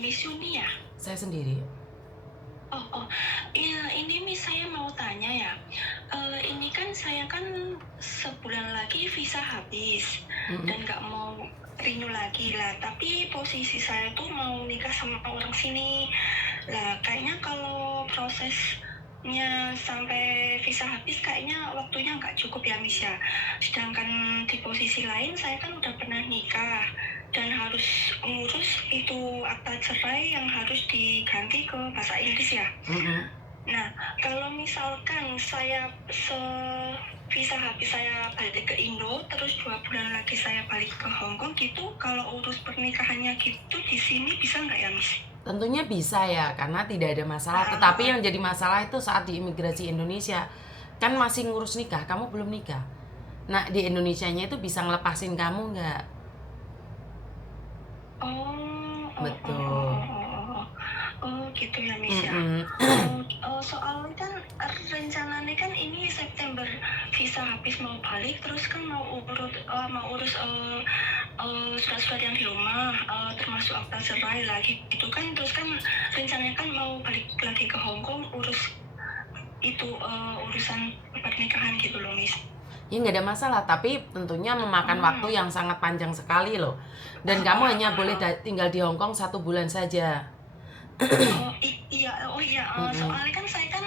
Miss Yuni ya? Saya sendiri. Oh, oh, iya, ini Miss saya mau tanya ya. Ini kan saya kan sebulan lagi visa habis Mm-mm. dan nggak mau renew lagi lah. Tapi posisi saya tuh mau nikah sama orang sini. Lah, kayaknya kalau prosesnya sampai visa habis kayaknya waktunya nggak cukup ya Miss ya. Sedangkan di posisi lain saya kan udah pernah nikah dan harus ngurus itu akta cerai yang harus diganti ke bahasa Inggris ya. Mm-mm. Nah, kalau misalkan saya visa habis saya balik ke Indo, terus 2 bulan lagi saya balik ke Hong Kong gitu, kalau urus pernikahannya gitu di sini bisa nggak ya, Miss? Tentunya bisa ya, karena tidak ada masalah. Tetapi yang jadi masalah itu saat di imigrasi Indonesia, kan masih ngurus nikah, kamu belum nikah. Nah, di Indonesianya itu bisa ngelepasin kamu nggak? Betul. Gitu ya, Miss ya. Mm-mm. Soalnya kan rencananya kan ini September visa habis mau balik, terus kan mau urus surat-surat yang di rumah, termasuk akta cerai lagi gitu kan, terus kan rencananya kan mau balik lagi ke Hong Kong urus itu urusan pernikahan gitu loh, Miss. Ya nggak ada masalah, tapi tentunya memakan waktu yang sangat panjang sekali loh. Dan kamu hanya boleh tinggal di Hong Kong 1 bulan saja. Soalnya kan saya kan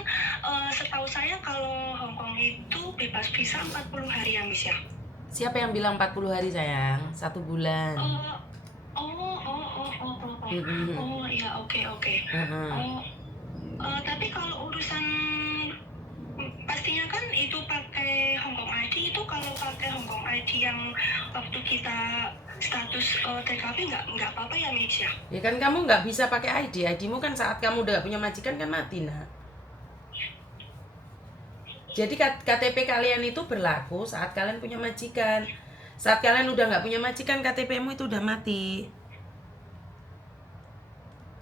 setahu saya kalau Hong Kong itu bebas visa 40 hari ya, Miss ya. Siapa yang bilang 40 hari sayang? 1 bulan. Iya, oke. Tapi kalau urusan pastinya kan itu pakai Hong Kong ID, itu kalau pakai Hong Kong ID yang waktu kita status TKP nggak apa-apa ya, Miss ya? Ya kan kamu nggak bisa pakai ID. ID-mu kan saat kamu udah gak punya majikan kan mati, nah. Jadi KTP kalian itu berlaku saat kalian punya majikan. Saat kalian udah nggak punya majikan, KTP-mu itu udah mati.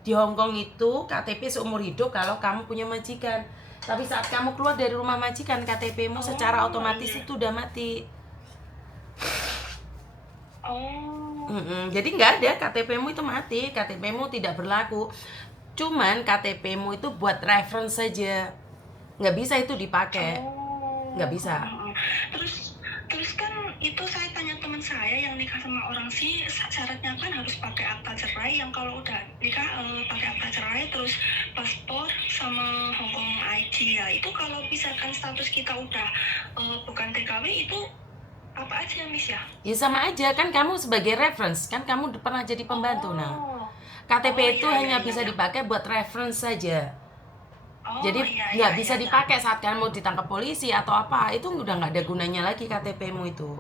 Di Hong Kong itu KTP seumur hidup kalau kamu punya majikan. Tapi saat kamu keluar dari rumah majikan, KTP-mu secara otomatis itu udah mati. Jadi nggak ada, KTP-mu itu mati, KTP-mu tidak berlaku. Cuman KTP-mu itu buat reference saja, nggak bisa itu dipakai, nggak bisa. Terus kan itu saya tanya teman saya yang nikah sama orang sih, syaratnya kan harus pakai akta cerai, yang kalau udah nikah pakai akta cerai, terus paspor sama Hong Kong ID ya. Itu kalau misalkan status kita udah bukan TKW itu apa aja, Miss ya? Ya sama aja, kan kamu sebagai reference, kan kamu pernah jadi pembantu. Nah, KTP itu hanya bisa dipakai buat reference saja. Jadi nggak bisa dipakai saat kamu ditangkap polisi atau apa, itu udah nggak ada gunanya lagi KTP-mu itu.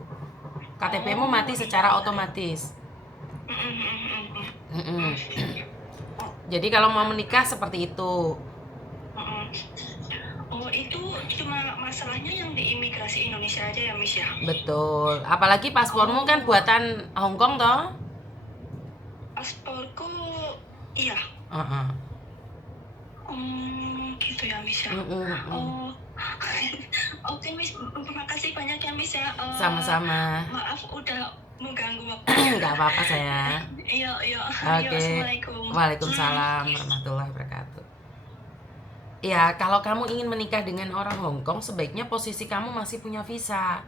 KTP-mu mati secara otomatis. Jadi kalau mau menikah seperti itu. Itu cuma masalahnya yang di imigrasi Indonesia aja ya, Miss ya? Betul. Apalagi paspormu kan buatan Hong Kong toh? Pasporku iya. Gitu ya, Miss ya. Oke, Miss, terima kasih banyak ya, Miss ya. Sama-sama. Maaf udah mengganggu waktu. Nggak apa-apa sayang. Iya. Oke. Assalamualaikum. Waalaikumsalam warahmatullahi wabarakatuh. Ya, kalau kamu ingin menikah dengan orang Hong Kong, sebaiknya posisi kamu masih punya visa.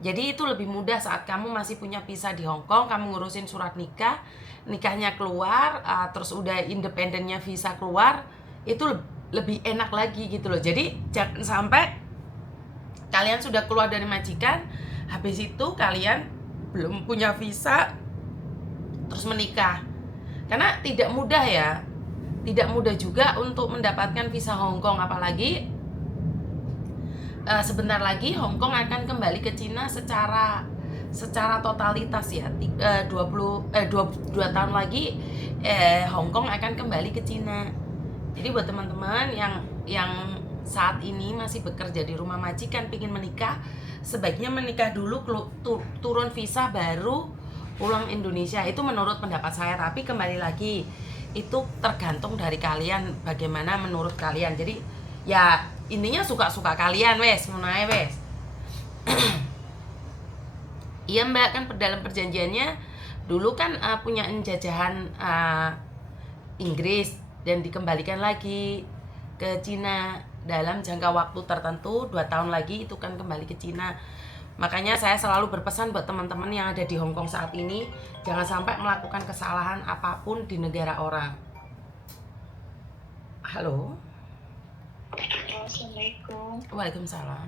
Jadi itu lebih mudah saat kamu masih punya visa di Hong Kong, kamu ngurusin surat nikah, nikahnya keluar, terus udah independennya visa keluar, itu lebih enak lagi gitu loh. Jadi jangan sampai kalian sudah keluar dari majikan, habis itu kalian belum punya visa, terus menikah. Karena tidak mudah ya. Tidak mudah juga untuk mendapatkan visa Hong Kong, apalagi sebentar lagi Hong Kong akan kembali ke Cina secara totalitas ya. 2 tahun lagi Hong Kong akan kembali ke Cina. Jadi buat teman-teman yang saat ini masih bekerja di rumah majikan pingin menikah, sebaiknya menikah dulu, turun visa baru pulang Indonesia. Itu menurut pendapat saya, tapi kembali lagi itu tergantung dari kalian, bagaimana menurut kalian. Jadi ya intinya suka-suka kalian wes, menae wes. Iya Mbak, kan dalam perjanjiannya dulu kan punya jajahan Inggris dan dikembalikan lagi ke Cina dalam jangka waktu tertentu, 2 tahun lagi itu kan kembali ke Cina. Makanya saya selalu berpesan buat teman-teman yang ada di Hong Kong saat ini, jangan sampai melakukan kesalahan apapun di negara orang. Halo. Assalamualaikum. Waalaikumsalam.